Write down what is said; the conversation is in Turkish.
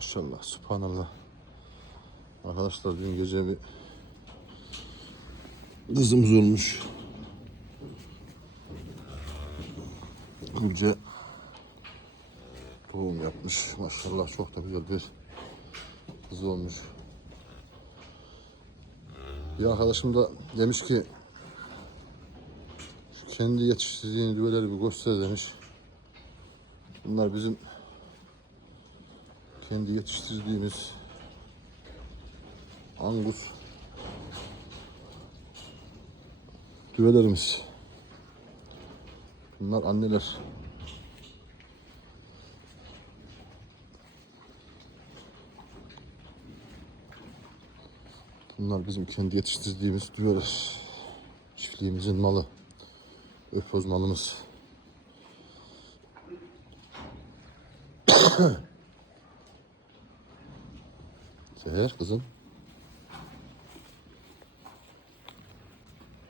Maşallah, subhanallah. Arkadaşlar dün gece bir kızımız olmuş. Gülce doğum yapmış. Maşallah çok da güzel bir kız olmuş. Bir arkadaşım da demiş ki kendi yetiştirdiğin düveleri bir göster demiş. Bunlar bizim kendi yetiştirdiğimiz angus düvelerimiz. Bunlar anneler. Bunlar bizim kendi yetiştirdiğimiz düveler. Çiftliğimizin malı. Öpoz malımız. Seher kızım.